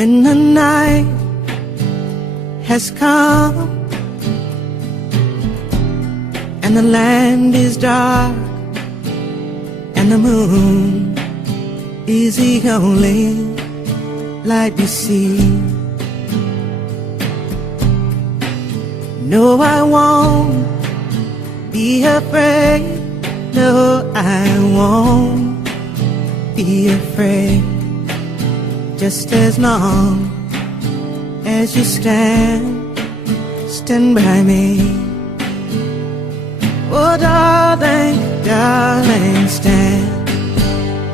When the night has come and the land is dark and the moon is the only light we see. No, I won't be afraid. No, I won't be afraid. Just as long as you stand by me. Oh, darling, darling, stand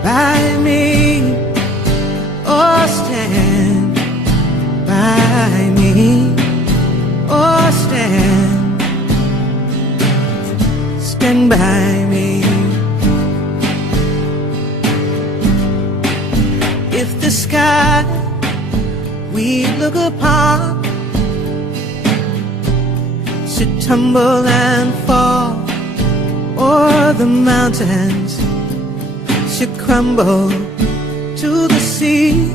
by me. Oh, stand by me. Oh, stand by me. If the sky we look upon should tumble and fall, or the mountains should crumble to the sea,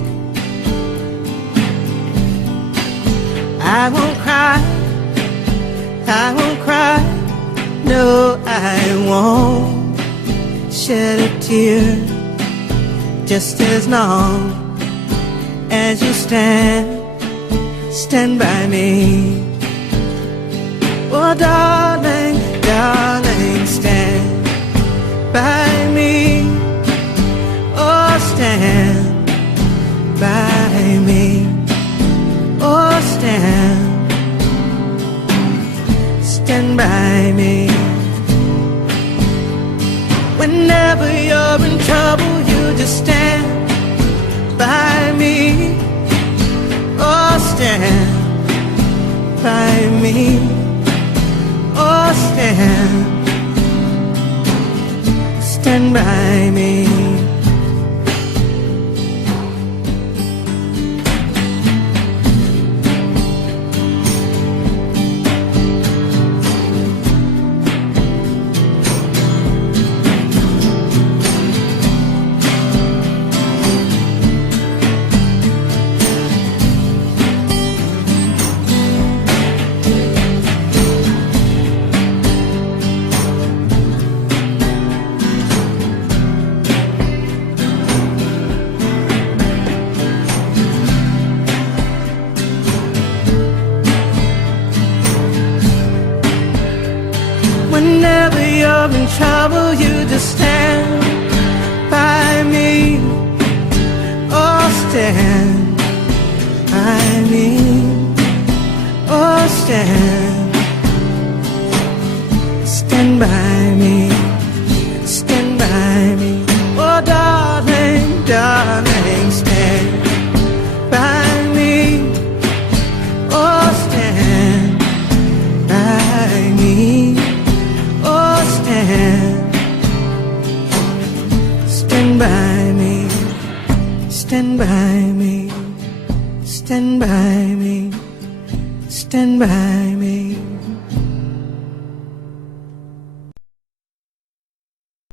I won't cry, I won't cry. No, I won't shed a tear. Just as long as you stand by me. Oh, darling, darling, stand by me. Oh, stand by me. Oh, stand by me. Whenever you're in trouble, you just stand by me. Oh, stand by me. Oh, stand by me. Whenever you're in trouble, you just stand by me. Oh, stand by me. Oh, stand by me. Stand by me. Oh, darling, darling, stand by me. Oh, stand by me. Oh, stand by me, stand by me, stand by me, stand by me.